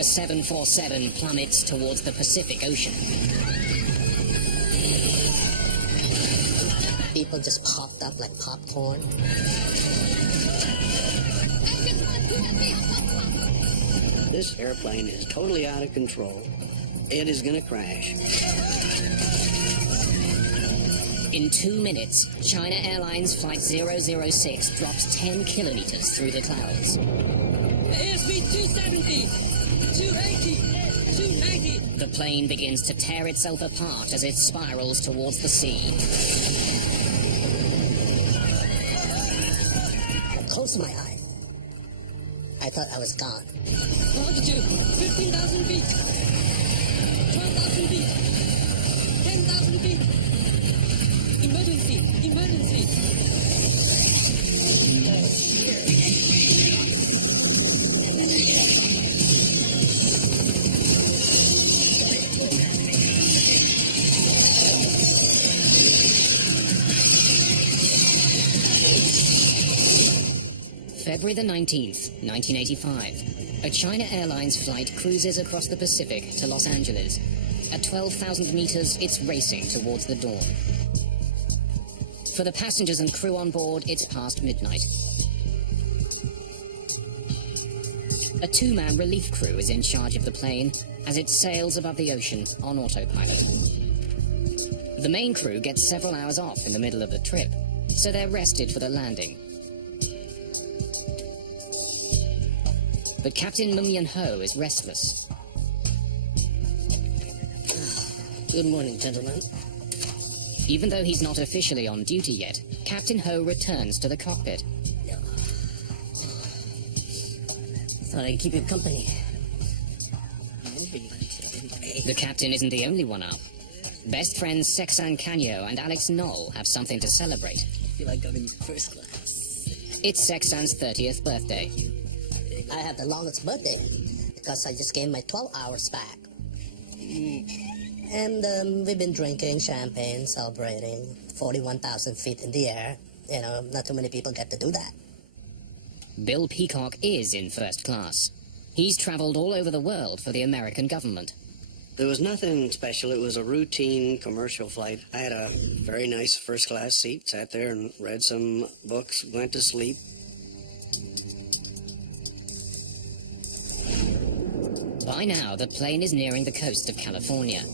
A 747 plummets towards the Pacific Ocean. People just popped up like popcorn. This airplane is totally out of control. It is going to crash. In 2 minutes, China Airlines Flight 006 drops 10 kilometers through the clouds. Airspeed 270, 280, 290. The plane begins to tear itself apart as it spirals towards the sea. I closed my eye. I thought I was gone. Altitude 15,000 feet, 12,000 feet, 10,000 feet. Emergency, emergency. February the 19th, 1985. A China Airlines flight cruises across the Pacific to Los Angeles. At 12,000 meters, it's racing towards the dawn. For the passengers and crew on board, it's past midnight. A two-man relief crew is in charge of the plane as it sails above the ocean on autopilot. The main crew gets several hours off in the middle of the trip, so they're rested for the landing. But Captain Mumyan Ho is restless. Good morning, gentlemen. Even though he's not officially on duty yet, Captain Ho returns to the cockpit. Thought I'd keep you company. The captain isn't the only one up. Best friends Sexan Canyo and Alex Knoll have something to celebrate. I feel like I'm in first class. It's Sexan's 30th birthday. I have the longest birthday because I just gained my 12 hours back. And we've been drinking champagne, celebrating 41,000 feet in the air. You know, not too many people get to do that. Bill Peacock is in first class. He's traveled all over the world for the American government. There was nothing special. It was a routine commercial flight. I had a very nice first-class seat, sat there and read some books, went to sleep. By now, the plane is nearing the coast of California.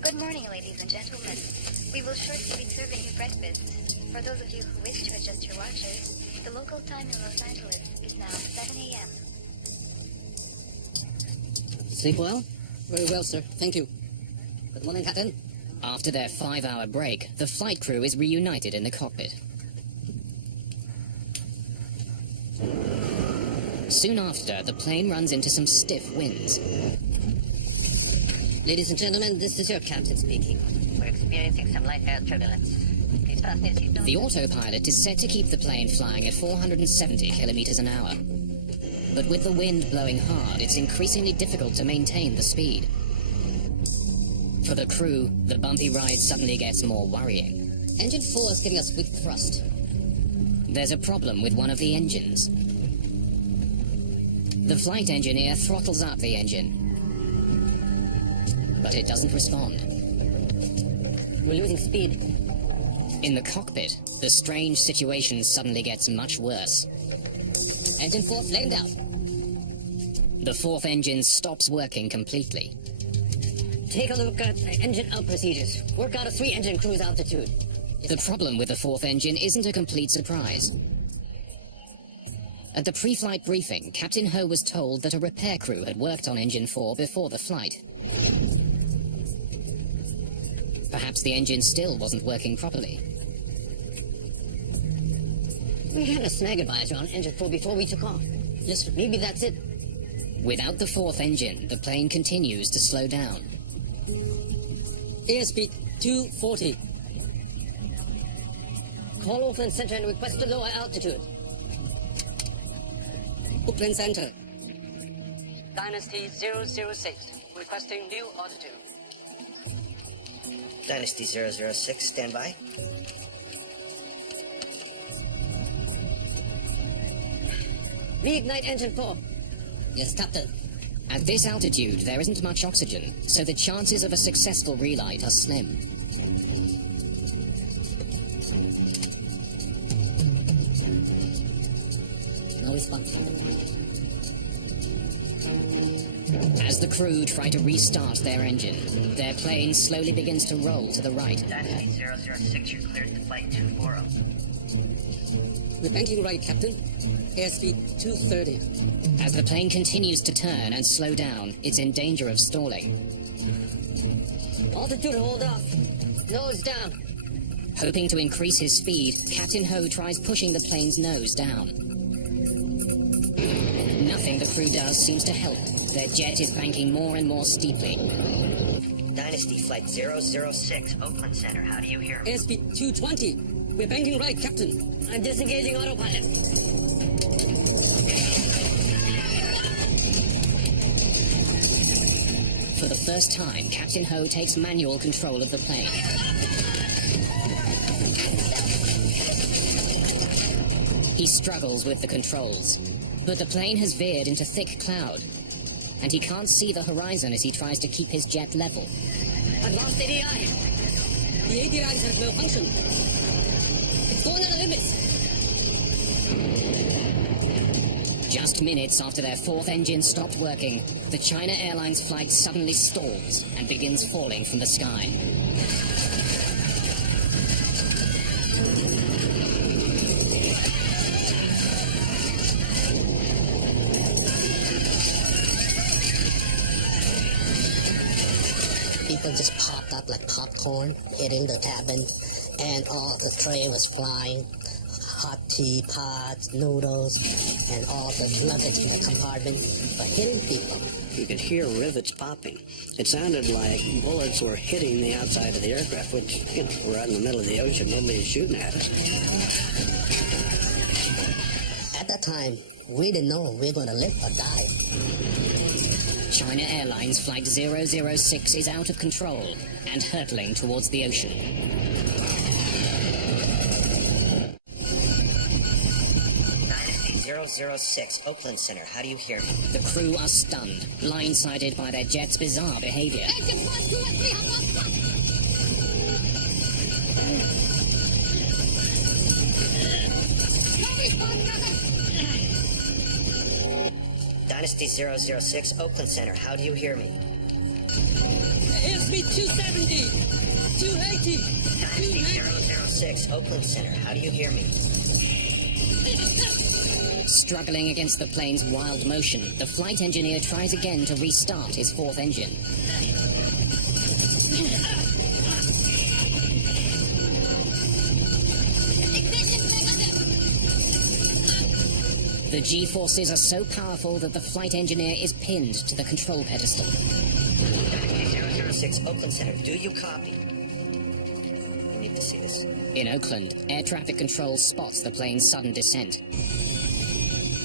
Good morning, ladies and gentlemen. We will shortly be serving you breakfast. For those of you who wish to adjust your watches, the local time in Los Angeles is now 7 a.m. Sleep well? Very well, sir. Thank you. Good morning, Captain. After their 5-hour break, the flight crew is reunited in the cockpit. Soon after, the plane runs into some stiff winds. Ladies and gentlemen, this is your captain speaking. We're experiencing some light air turbulence. Please fasten your seatbelt. The autopilot is set to keep the plane flying at 470 kilometers an hour. But with the wind blowing hard, it's increasingly difficult to maintain the speed. For the crew, the bumpy ride suddenly gets more worrying. Engine 4 is giving us weak thrust. There's a problem with one of the engines. The flight engineer throttles up the engine, but it doesn't respond. We're losing speed. In the cockpit, the strange situation suddenly gets much worse. Engine 4 flamed out. The fourth engine stops working completely. Take a look at engine out procedures. Work out a 3-engine cruise altitude. The problem with the fourth engine isn't a complete surprise. At the pre-flight briefing, Captain Ho was told that a repair crew had worked on Engine 4 before the flight. Perhaps the engine still wasn't working properly. We had a snag advisor on Engine 4 before we took off. Just maybe that's it. Without the fourth engine, the plane continues to slow down. Airspeed 240. Call Oakland Center and request a lower altitude. Oakland Center. Dynasty 006, requesting new altitude. Dynasty 006, stand by. Reignite engine 4. Yes, Captain. At this altitude, there isn't much oxygen, so the chances of a successful relight are slim. No response, Captain. As the crew try to restart their engine, their plane slowly begins to roll to the right. Dynasty 006, you're cleared to flight 240. We're banking right, Captain. Airspeed 230. As the plane continues to turn and slow down, it's in danger of stalling. Altitude hold off. Nose down. Hoping to increase his speed, Captain Ho tries pushing the plane's nose down. Nothing the crew does seems to help. Their jet is banking more and more steeply. Dynasty flight 006, Oakland Center, how do you hear me? Airspeed 220. We're banking right, Captain. I'm disengaging autopilot. For the first time, Captain Ho takes manual control of the plane. He struggles with the controls, but the plane has veered into thick cloud, and he can't see the horizon as he tries to keep his jet level. I've lost ADI. The ADIs have malfunctioned. It's going out of limits. Just minutes after their fourth engine stopped working, the China Airlines flight suddenly stalls and begins falling from the sky. People just popped up like popcorn, hitting the cabin, and all the tray was flying. Hot tea, pots, noodles, and all the luggage in the compartment were hitting people. You could hear rivets popping. It sounded like bullets were hitting the outside of the aircraft, which, we're out in the middle of the ocean. Nobody's shooting at us. At that time, we didn't know we were going to live or die. China Airlines Flight 006 is out of control and hurtling towards the ocean. Dynasty 006, Oakland Center, how do you hear me? The crew are stunned, blindsided by their jet's bizarre behavior. Dynasty 006, Oakland Center, how do you hear me? Airspeed 270. 280. Dynasty 006, Oakland Center, how do you hear me? Struggling against the plane's wild motion, the flight engineer tries again to restart his fourth engine. The G-forces are so powerful that the flight engineer is pinned to the control pedestal. Dynasty 006, Oakland Center, do you copy? We need to see this. In Oakland, air traffic control spots the plane's sudden descent.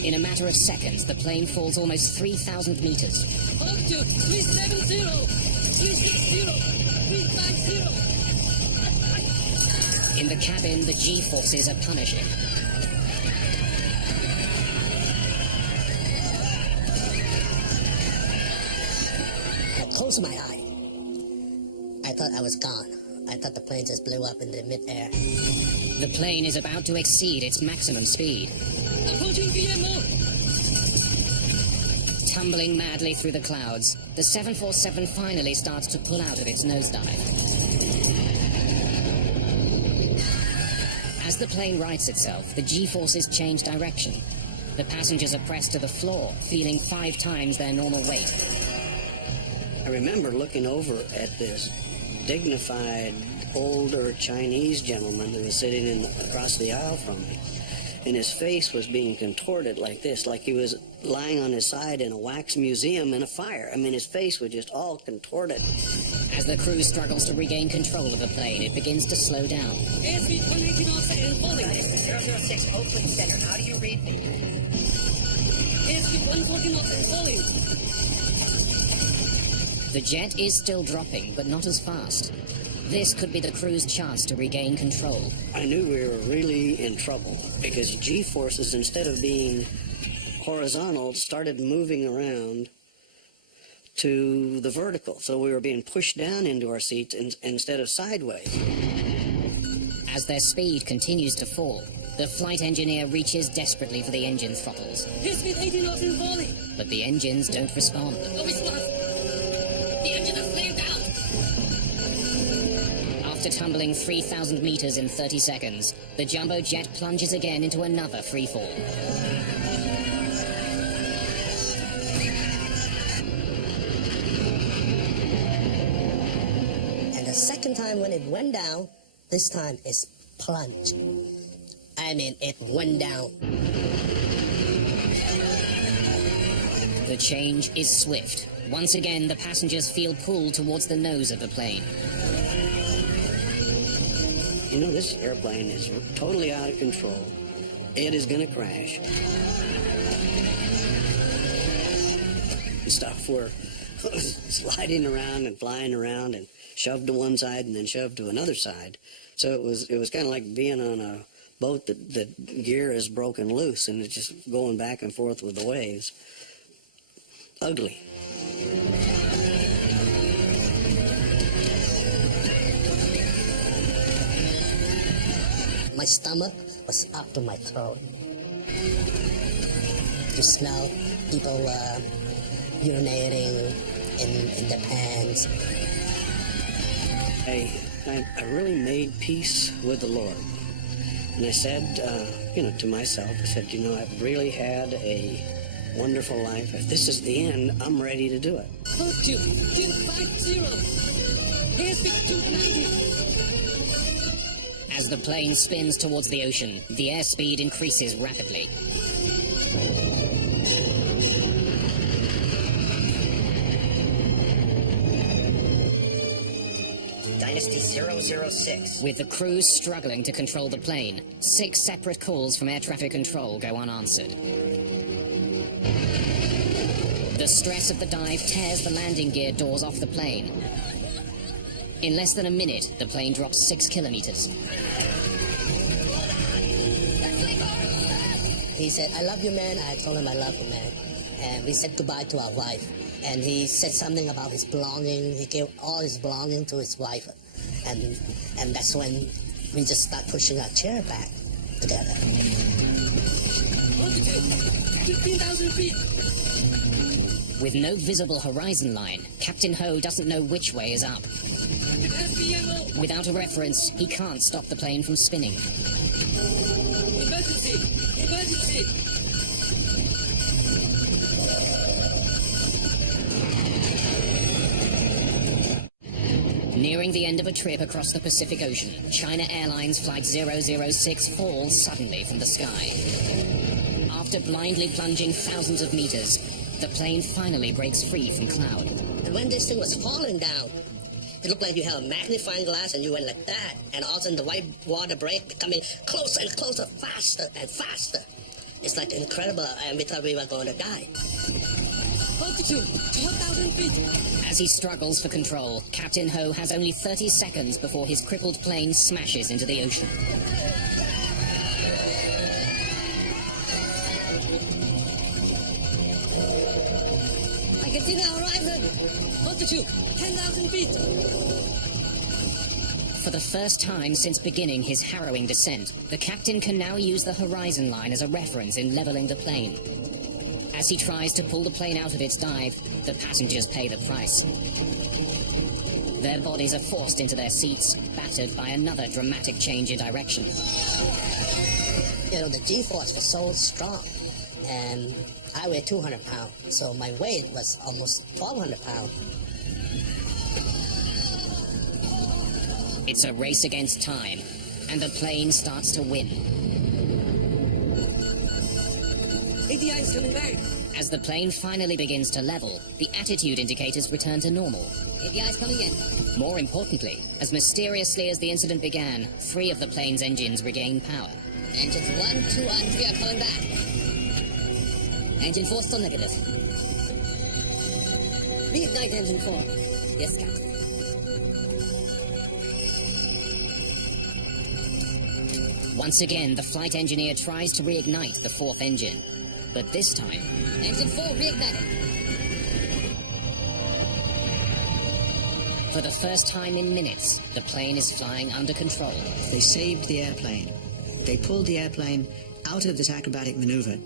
In a matter of seconds, the plane falls almost 3,000 meters. Altitude 370. 360. 350. In the cabin, the G-forces are punishing. I closed my eye. I thought I was gone. I thought the plane just blew up in the mid-air. The plane is about to exceed its maximum speed. Approaching VMO. Tumbling madly through the clouds, the 747 finally starts to pull out of its nosedive. As the plane rights itself, the G-forces change direction. The passengers are pressed to the floor, feeling 5 times their normal weight. I remember looking over at this dignified, older Chinese gentleman who was sitting across the aisle from me. And his face was being contorted like this, like he was lying on his side in a wax museum in a fire. I mean, his face was just all contorted. As the crew struggles to regain control of the plane, it begins to slow down. Airspeed 180 knots and falling. Dynasty 006, Oakland Center, how do you read me? Airspeed 140 knots and falling. The jet is still dropping, but not as fast. This could be the crew's chance to regain control. I knew we were really in trouble because G-forces, instead of being horizontal started moving around to the vertical. So we were being pushed down into our seats instead of sideways. As their speed continues to fall, the flight engineer reaches desperately for the engine throttles. Airspeed 80 knots in falling. But the engines don't respond. No response. The engine has flamed out. After tumbling 3,000 meters in 30 seconds, the jumbo jet plunges again into another freefall. And the second time when it went down, this time it's plunge. I mean, it went down. The change is swift. Once again, the passengers feel pulled towards the nose of the plane. You know, this airplane is totally out of control. It is going to crash. And stuff were sliding around and flying around and shoved to one side and then shoved to another side. So it was kind of like being on a boat that the gear is broken loose and it's just going back and forth with the waves. Ugly. My stomach was up to my throat. To smell people urinating in the pans. I really made peace with the Lord. And I said, to myself, I said, I've really had a wonderful life. If this is the end, I'm ready to do it. Altitude 250. Airspeed 290. As the plane spins towards the ocean, the airspeed increases rapidly. Dynasty 006. With the crews struggling to control the plane, 6 separate calls from air traffic control go unanswered. The stress of the dive tears the landing gear doors off the plane. In less than a minute, the plane drops 6 kilometers. He said, I love you, man. I told him I love you, man. And we said goodbye to our wife. And he said something about his belonging. He gave all his belonging to his wife. And that's when we just start pushing our chair back together. Altitude 15,000 feet. With no visible horizon line, Captain Ho doesn't know which way is up. SBMO. Without a reference, he can't stop the plane from spinning. Emergency. Emergency. Nearing the end of a trip across the Pacific Ocean, China Airlines Flight 006 falls suddenly from the sky. After blindly plunging thousands of meters, the plane finally breaks free from cloud. And when this thing was falling down, it looked like you had a magnifying glass and you went like that. And all of a sudden the white water break becoming closer and closer, faster and faster. It's like incredible, and we thought we were going to die. Altitude 12,000 feet. As he struggles for control, Captain Ho has only 30 seconds before his crippled plane smashes into the ocean. I can see the horizon. Altitude 10,000 feet. For the first time since beginning his harrowing descent, the captain can now use the horizon line as a reference in leveling the plane. As he tries to pull the plane out of its dive, the passengers pay the price. Their bodies are forced into their seats, battered by another dramatic change in direction. The G-force was so strong, and I weigh 200 pounds, so my weight was almost 1,200 pounds. It's a race against time, and the plane starts to win. ADI is coming back. As the plane finally begins to level, the attitude indicators return to normal. ADI is coming in. More importantly, as mysteriously as the incident began, 3 of the plane's engines regain power. Engines 1, 2, and 3 are coming back. Engine 4 still negative. Reignite engine 4. Yes, Captain. Once again, the flight engineer tries to reignite the 4th engine. But this time, Engine 4 reignited. for the first time in minutes, the plane is flying under control. They saved the airplane. They pulled the airplane out of this acrobatic maneuver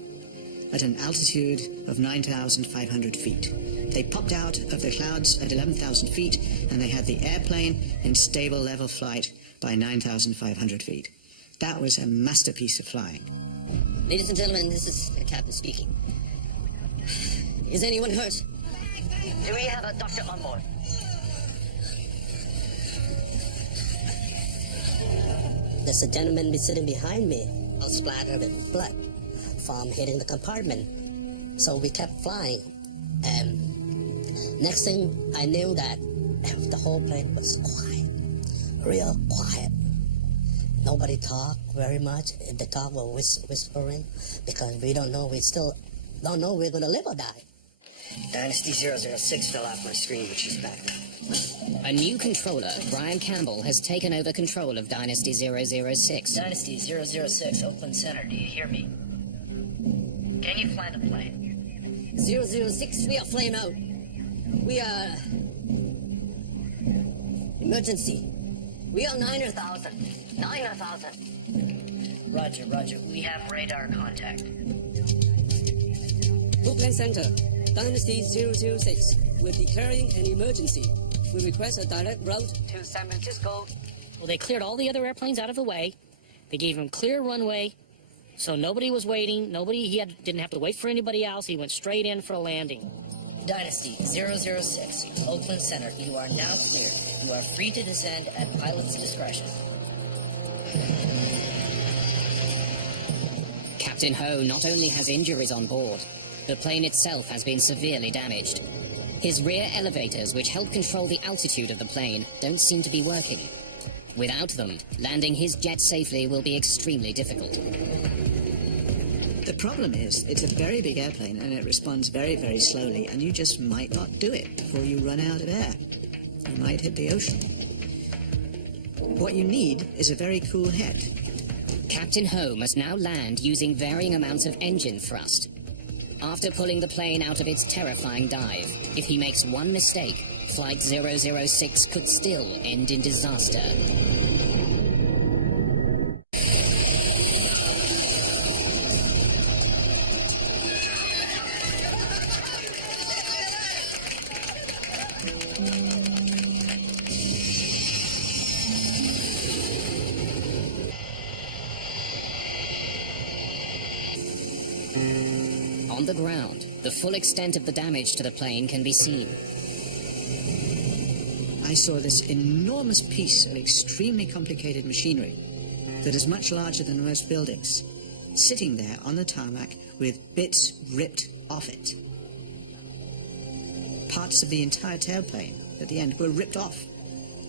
at an altitude of 9,500 feet. They popped out of the clouds at 11,000 feet, and they had the airplane in stable level flight by 9,500 feet. That was a masterpiece of flying. Ladies and gentlemen, this is the captain speaking. Is anyone hurt? Do we have a doctor on board? There's a gentleman be sitting behind me, all splattered with blood from hitting the compartment. So we kept flying, and next thing I knew that the whole plane was quiet, real quiet. Nobody talked very much. If they talk, we're whispering, because we don't know, we still don't know we're gonna live or die. Dynasty 006 fell off my screen, but she's back now. A new controller, Brian Campbell, has taken over control of Dynasty 006. Dynasty 006, Oakland Center, do you hear me? Can you fly the plane? 006, we are flame out. We are... Emergency. We are 9,000. 9,000. Roger, we have radar contact. Oakland Center, Dynasty 006. We're declaring an emergency. We request a direct route to San Francisco. Well, they cleared all the other airplanes out of the way. They gave him clear runway, so nobody was waiting. Didn't have to wait for anybody else. He went straight in for a landing. Dynasty 006, Oakland Center, you are now cleared. You are free to descend at pilot's discretion. Captain Ho not only has injuries on board, the plane itself has been severely damaged. His rear elevators, which help control the altitude of the plane, don't seem to be working. Without them, landing his jet safely will be extremely difficult. The problem is, it's a very big airplane and it responds very, very slowly, and you just might not do it before you run out of air. You might hit the ocean. What you need is a very cool head. Captain Ho must now land using varying amounts of engine thrust. After pulling the plane out of its terrifying dive, if he makes one mistake, Flight 006 could still end in disaster. On the ground, the full extent of the damage to the plane can be seen. I saw this enormous piece of extremely complicated machinery that is much larger than most buildings, sitting there on the tarmac with bits ripped off it. Parts of the entire tailplane at the end were ripped off,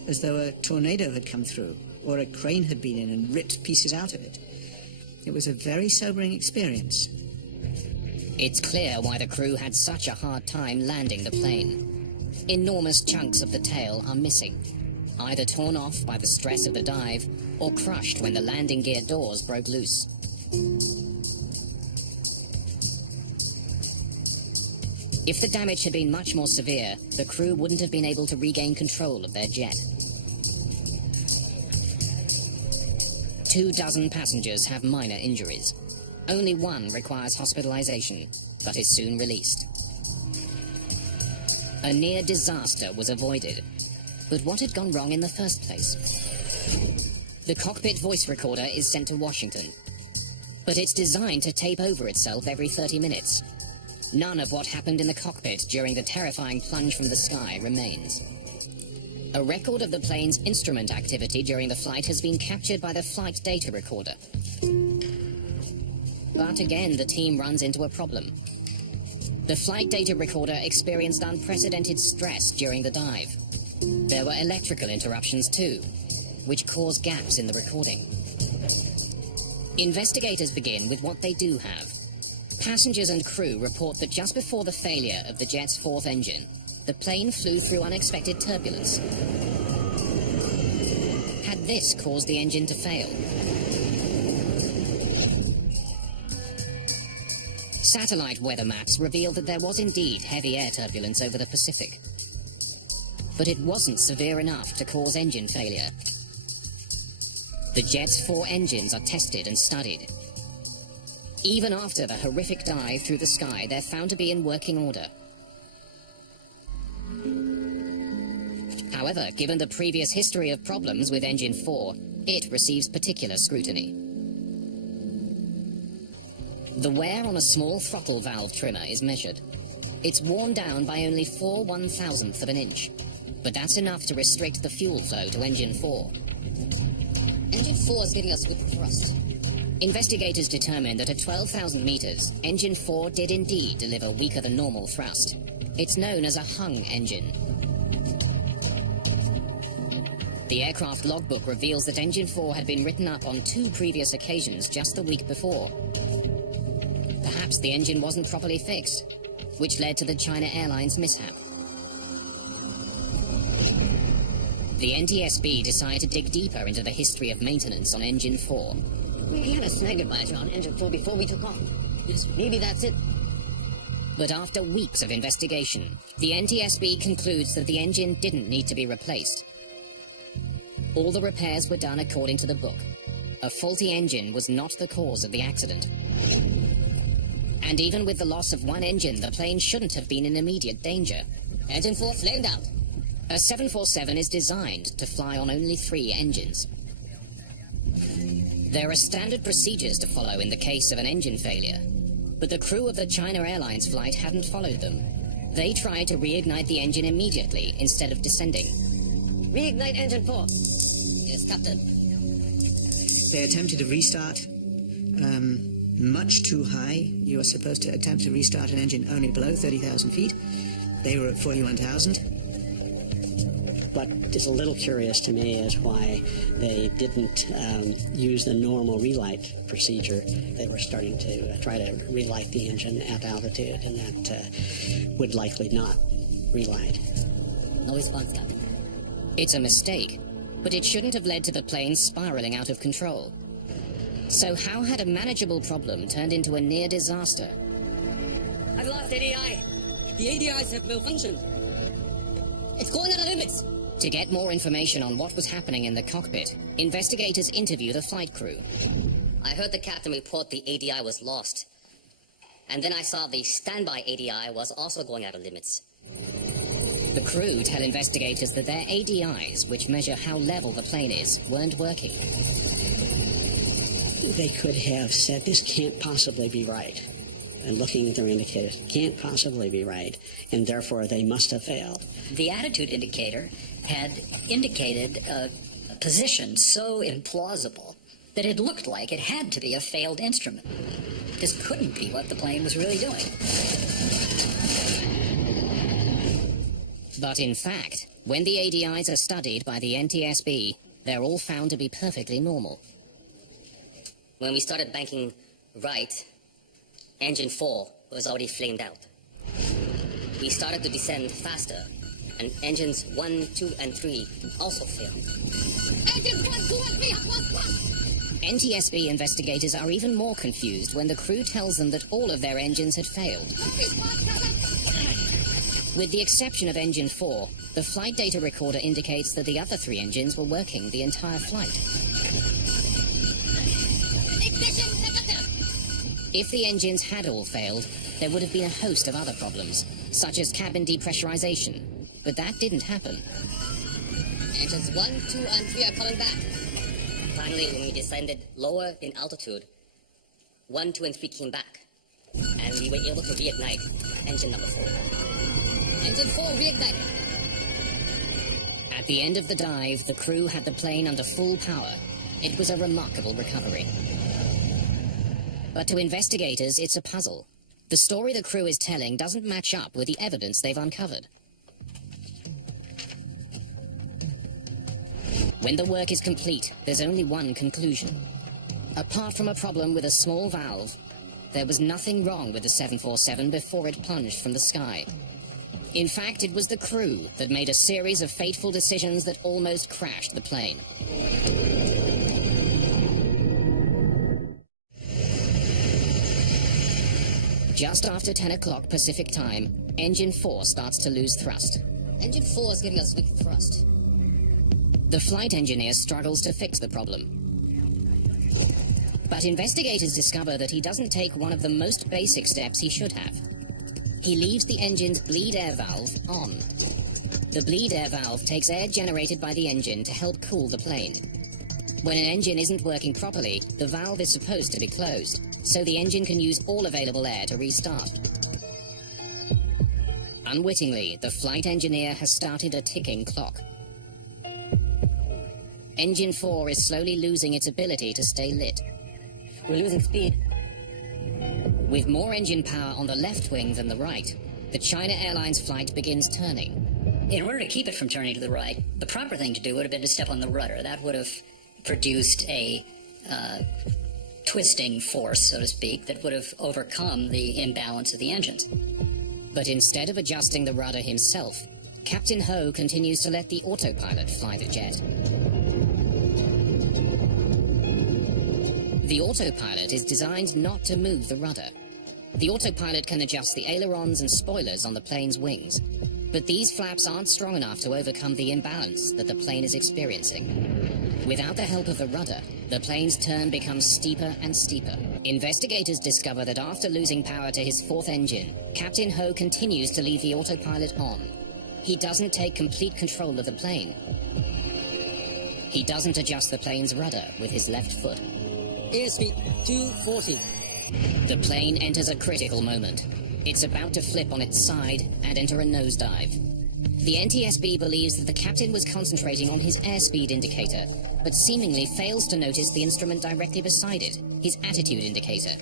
as though a tornado had come through or a crane had been in and ripped pieces out of it. It was a very sobering experience. It's clear why the crew had such a hard time landing the plane. Enormous chunks of the tail are missing, either torn off by the stress of the dive or crushed when the landing gear doors broke loose. If the damage had been much more severe, the crew wouldn't have been able to regain control of their jet. 24 passengers have minor injuries. Only one requires hospitalization, but is soon released. A near disaster was avoided. But what had gone wrong in the first place? The cockpit voice recorder is sent to Washington, but it's designed to tape over itself every 30 minutes. None of what happened in the cockpit during the terrifying plunge from the sky remains. A record of the plane's instrument activity during the flight has been captured by the flight data recorder. But again, the team runs into a problem. The flight data recorder experienced unprecedented stress during the dive. There were electrical interruptions too, which caused gaps in the recording. Investigators begin with what they do have. Passengers and crew report that just before the failure of the jet's fourth engine, the plane flew through unexpected turbulence. Had this caused the engine to fail? Satellite weather maps revealed that there was indeed heavy air turbulence over the Pacific. But it wasn't severe enough to cause engine failure. The jet's 4 engines are tested and studied. Even after the horrific dive through the sky, they're found to be in working order. However, given the previous history of problems with Engine 4, it receives particular scrutiny. The wear on a small throttle valve trimmer is measured. It's worn down by only 4/1000th of an inch, but that's enough to restrict the fuel flow to Engine 4. Engine 4 is giving us good thrust. Investigators determined that at 12,000 meters, Engine 4 did indeed deliver weaker than normal thrust. It's known as a hung engine. The aircraft logbook reveals that Engine 4 had been written up on 2 previous occasions just the week before. Perhaps the engine wasn't properly fixed, which led to the China Airlines mishap. The NTSB decided to dig deeper into the history of maintenance on Engine 4. We had a snag advisor on Engine 4 before we took off. Yes, maybe that's it. But after weeks of investigation, the NTSB concludes that the engine didn't need to be replaced. All the repairs were done according to the book. A faulty engine was not the cause of the accident. And even with the loss of 1 engine, the plane shouldn't have been in immediate danger. Engine 4 flamed out. A 747 is designed to fly on only 3 engines. There are standard procedures to follow in the case of an engine failure, but the crew of the China Airlines flight hadn't followed them. They tried to reignite the engine immediately instead of descending. Reignite Engine 4. Yes, Captain. They attempted a restart much too high. You are supposed to attempt to restart an engine only below 30,000 feet. They were at 41,000. But it's a little curious to me as why they didn't use the normal relight procedure. They were starting to try to relight the engine at altitude, and that would likely not relight. No response, Captain. It's a mistake, but it shouldn't have led to the plane spiraling out of control. So how had a manageable problem turned into a near disaster? I've lost ADI. The ADIs have malfunctioned. It's going out of limits. To get more information on what was happening in the cockpit, investigators interview the flight crew. I heard the captain report the ADI was lost. And then I saw the standby ADI was also going out of limits. The crew tell investigators that their ADIs, which measure how level the plane is, weren't working. They could have said, this can't possibly be right. And looking at their indicators, can't possibly be right, and therefore they must have failed. The attitude indicator had indicated a position so implausible that it looked like it had to be a failed instrument. This couldn't be what the plane was really doing. But in fact, when the ADIs are studied by the NTSB, they're all found to be perfectly normal. When we started banking right, Engine 4 was already flamed out. We started to descend faster, and engines 1, 2, and 3 also failed. Engine 1, 2, and 3 have lost thrust! NTSB investigators are even more confused when the crew tells them that all of their engines had failed. With the exception of Engine 4, the flight data recorder indicates that the other 3 engines were working the entire flight. If the engines had all failed, there would have been a host of other problems, such as cabin depressurization, but that didn't happen. Engines 1, 2, and 3 are coming back. Finally, when we descended lower in altitude, 1, 2, and 3 came back, and we were able to reignite engine number 4. Engine 4 reignited. At the end of the dive, the crew had the plane under full power. It was a remarkable recovery. But to investigators, it's a puzzle. The story the crew is telling doesn't match up with the evidence they've uncovered. When the work is complete, there's only one conclusion. Apart from a problem with a small valve, there was nothing wrong with the 747 before it plunged from the sky. In fact, it was the crew that made a series of fateful decisions that almost crashed the plane. Just after 10 o'clock Pacific time, Engine 4 starts to lose thrust. Engine 4 is giving us weak thrust. The flight engineer struggles to fix the problem. But investigators discover that he doesn't take one of the most basic steps he should have. He leaves the engine's bleed air valve on. The bleed air valve takes air generated by the engine to help cool the plane. When an engine isn't working properly, the valve is supposed to be closed, so the engine can use all available air to restart. Unwittingly, the flight engineer has started a ticking clock. Engine 4 is slowly losing its ability to stay lit. We're losing speed. With more engine power on the left wing than the right, the China Airlines flight begins turning. In order to keep it from turning to the right, the proper thing to do would have been to step on the rudder. That would have produced a twisting force, so to speak, that would have overcome the imbalance of the engines. But instead of adjusting the rudder himself, Captain Ho continues to let the autopilot fly the jet. The autopilot is designed not to move the rudder. The autopilot can adjust the ailerons and spoilers on the plane's wings, but these flaps aren't strong enough to overcome the imbalance that the plane is experiencing. Without the help of the rudder, the plane's turn becomes steeper and steeper. Investigators discover that after losing power to his fourth engine, Captain Ho continues to leave the autopilot on. He doesn't take complete control of the plane. He doesn't adjust the plane's rudder with his left foot. Airspeed 240. The plane enters a critical moment. It's about to flip on its side and enter a nosedive. The NTSB believes that the captain was concentrating on his airspeed indicator, but seemingly fails to notice the instrument directly beside it, his attitude indicator.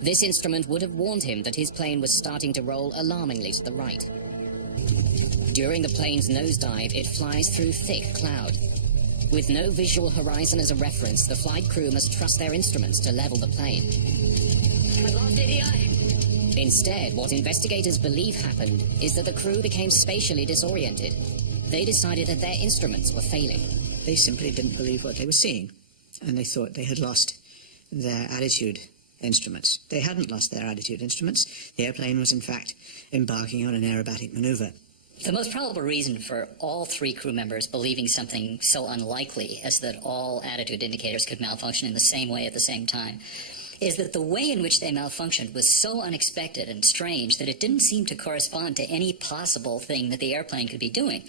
This instrument would have warned him that his plane was starting to roll alarmingly to the right. During the plane's nosedive, it flies through thick cloud. With no visual horizon as a reference, the flight crew must trust their instruments to level the plane. I've lost ADI. Instead, what investigators believe happened is that the crew became spatially disoriented. They decided that their instruments were failing. They simply didn't believe what they were seeing, and they thought they had lost their attitude instruments. They hadn't lost their attitude instruments. The airplane was, in fact, embarking on an aerobatic maneuver. The most probable reason for all three crew members believing something so unlikely as that all attitude indicators could malfunction in the same way at the same time is that the way in which they malfunctioned was so unexpected and strange that it didn't seem to correspond to any possible thing that the airplane could be doing.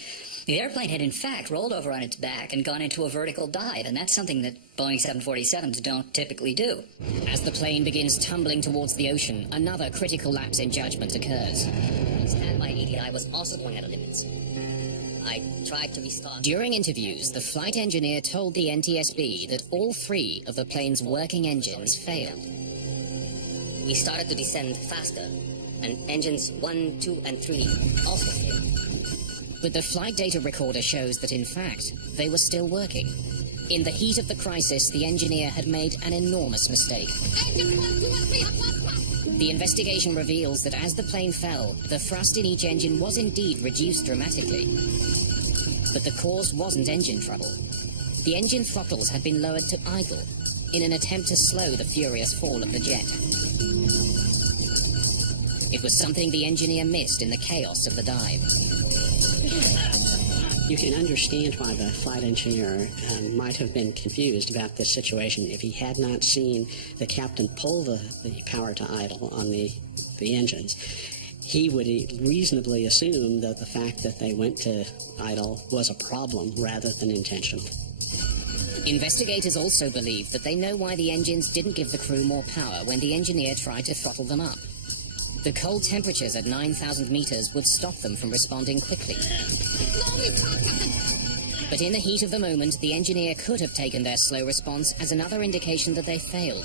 The airplane had in fact rolled over on its back and gone into a vertical dive, and that's something that Boeing 747s don't typically do. As the plane begins tumbling towards the ocean, another critical lapse in judgment occurs. Standby ADI was also going out of limits. I tried to restart. During interviews, the flight engineer told the NTSB that all three of the plane's working engines failed. We started to descend faster, and engines 1, 2, and 3 also failed. But the flight data recorder shows that, in fact, they were still working. In the heat of the crisis, the engineer had made an enormous mistake. The investigation reveals that as the plane fell, the thrust in each engine was indeed reduced dramatically. But the cause wasn't engine trouble. The engine throttles had been lowered to idle in an attempt to slow the furious fall of the jet. It was something the engineer missed in the chaos of the dive. You can understand why the flight engineer might have been confused about this situation if he had not seen the captain pull the power to idle on the engines. He would reasonably assume that the fact that they went to idle was a problem rather than intentional. Investigators also believe that they know why the engines didn't give the crew more power when the engineer tried to throttle them up. The cold temperatures at 9,000 meters would stop them from responding quickly. But in the heat of the moment, the engineer could have taken their slow response as another indication that they failed.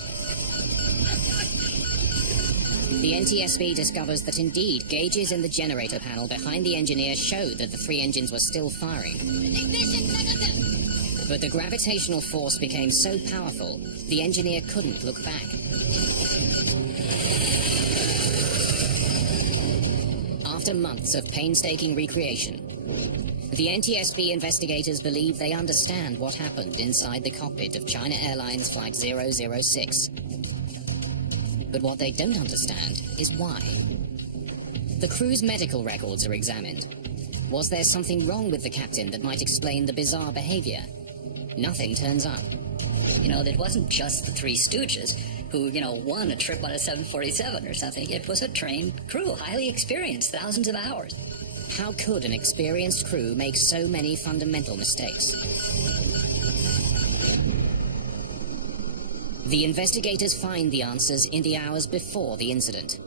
The NTSB discovers that indeed gauges in the generator panel behind the engineer showed that the three engines were still firing. But the gravitational force became so powerful, the engineer couldn't look back. After months of painstaking recreation, the NTSB investigators believe they understand what happened inside the cockpit of China Airlines Flight 006. But what they don't understand is why. The crew's medical records are examined. Was there something wrong with the captain that might explain the bizarre behavior? Nothing turns up. You know, it wasn't just the Three Stooges who, won a trip on a 747 or something. It was a trained crew, highly experienced, thousands of hours. How could an experienced crew make so many fundamental mistakes? The investigators find the answers in the hours before the incident.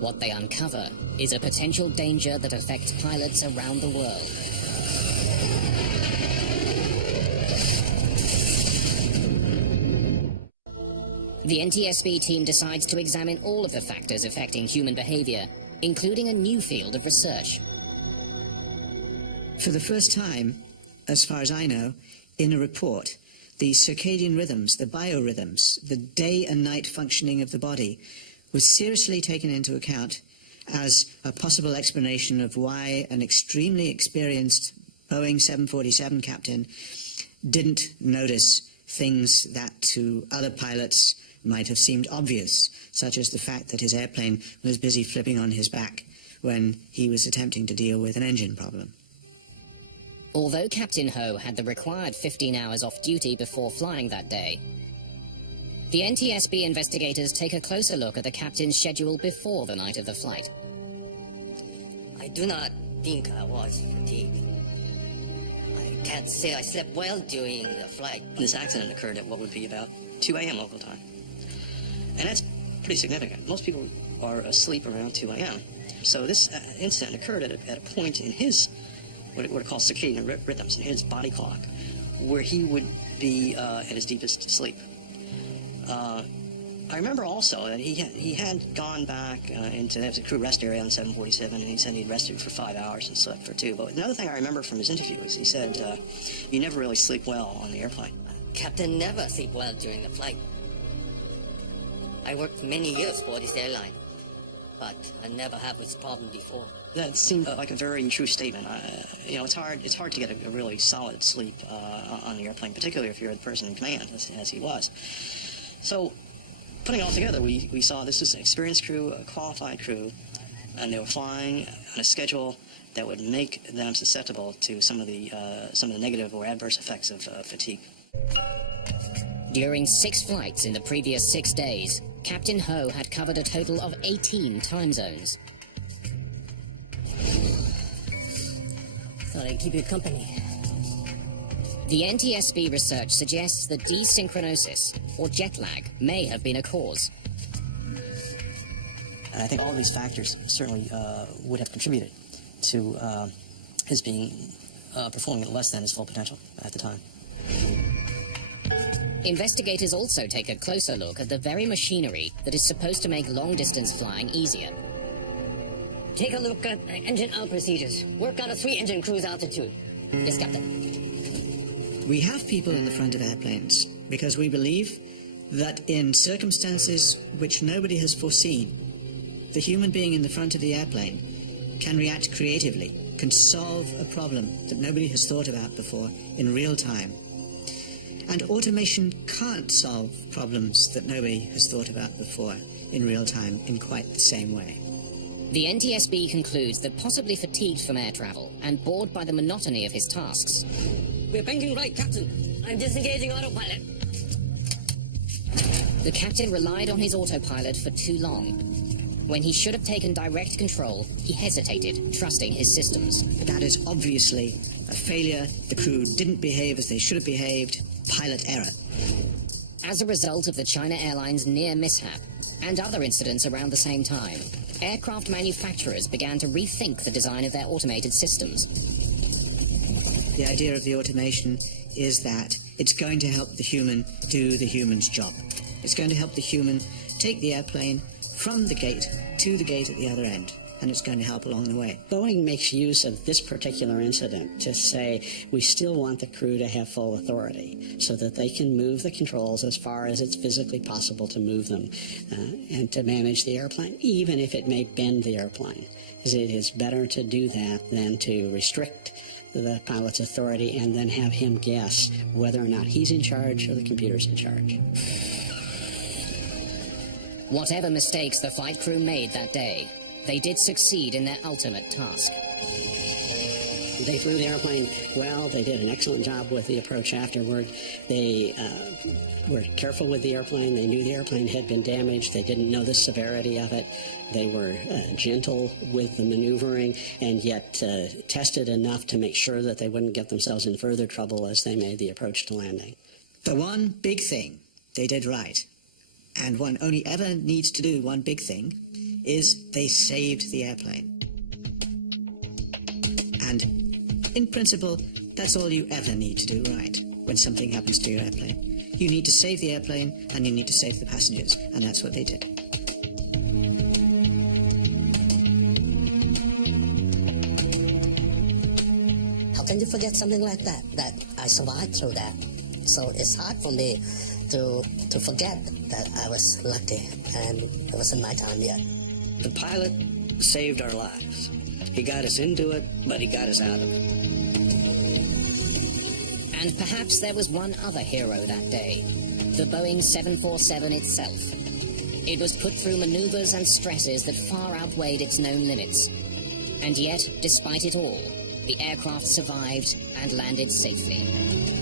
What they uncover is a potential danger that affects pilots around the world. The NTSB team decides to examine all of the factors affecting human behavior, including a new field of research. For the first time, as far as I know, in a report, the circadian rhythms, the biorhythms, the day and night functioning of the body was seriously taken into account as a possible explanation of why an extremely experienced Boeing 747 captain didn't notice things that to other pilots might have seemed obvious, such as the fact that his airplane was busy flipping on his back when he was attempting to deal with an engine problem. Although Captain Ho had the required 15 hours off duty before flying that day, the NTSB investigators take a closer look at the captain's schedule before the night of the flight. I do not think I was fatigued. I can't say I slept well during the flight. This accident occurred at what would be about 2 a.m. local time. And that's pretty significant. Most people are asleep around 2 a.m. So this incident occurred at a point in his, what are called circadian rhythms, in his body clock, where he would be at his deepest sleep. I remember also that he had gone back into the crew rest area on the 747, and he said he'd rested for 5 hours and slept for 2. But another thing I remember from his interview is he said, you never really sleep well on the airplane. Captain never sleep well during the flight. I worked many years for this airline, but I never had this problem before. That seemed like a very true statement. It's hard to get a really solid sleep on the airplane, particularly if you're the person in command, as he was. So, putting it all together, we saw this was an experienced crew, a qualified crew, and they were flying on a schedule that would make them susceptible to some of the negative or adverse effects of fatigue. During 6 flights in the previous 6 days, Captain Ho had covered a total of 18 time zones. Thought I'd keep you company. The NTSB research suggests that desynchronisis, or jet lag, may have been a cause. And I think all of these factors certainly would have contributed to his being performing at less than his full potential at the time. Investigators also take a closer look at the very machinery that is supposed to make long-distance flying easier. Take a look at engine out procedures. Work out a 3-engine cruise altitude. Yes, Captain. We have people in the front of airplanes because we believe that in circumstances which nobody has foreseen, the human being in the front of the airplane can react creatively, can solve a problem that nobody has thought about before in real time. And automation can't solve problems that nobody has thought about before in real time in quite the same way. The NTSB concludes that possibly fatigued from air travel and bored by the monotony of his tasks, We're banking right, Captain. I'm disengaging autopilot. the captain relied on his autopilot for too long. When he should have taken direct control, he hesitated, trusting his systems. That is obviously a failure. The crew didn't behave as they should have behaved. Pilot error. As a result of the China Airlines near mishap and other incidents around the same time, aircraft manufacturers began to rethink the design of their automated systems. The idea of the automation is that it's going to help the human do the human's job. It's going to help the human take the airplane from the gate to the gate at the other end, and it's going to help along the way. Boeing makes use of this particular incident to say we still want the crew to have full authority so that they can move the controls as far as it's physically possible to move them and to manage the airplane, even if it may bend the airplane. It is better to do that than to restrict the pilot's authority and then have him guess whether or not he's in charge or the computer's in charge. Whatever mistakes the flight crew made that day, they did succeed in their ultimate task. They flew the airplane well. They did an excellent job with the approach afterward. They were careful with the airplane. They knew the airplane had been damaged. They didn't know the severity of it. They were gentle with the maneuvering and yet tested enough to make sure that they wouldn't get themselves in further trouble as they made the approach to landing. The one big thing they did right, and one only ever needs to do one big thing, is they saved the airplane. And in principle, that's all you ever need to do right when something happens to your airplane. You need to save the airplane and you need to save the passengers, and that's what they did. How can you forget something like that? That I survived through that. So it's hard for me to forget that I was lucky and it wasn't my time yet. The pilot saved our lives. He got us into it, but he got us out of it. And perhaps there was one other hero that day, the Boeing 747 itself. It was put through maneuvers and stresses that far outweighed its known limits. And yet, despite it all, the aircraft survived and landed safely.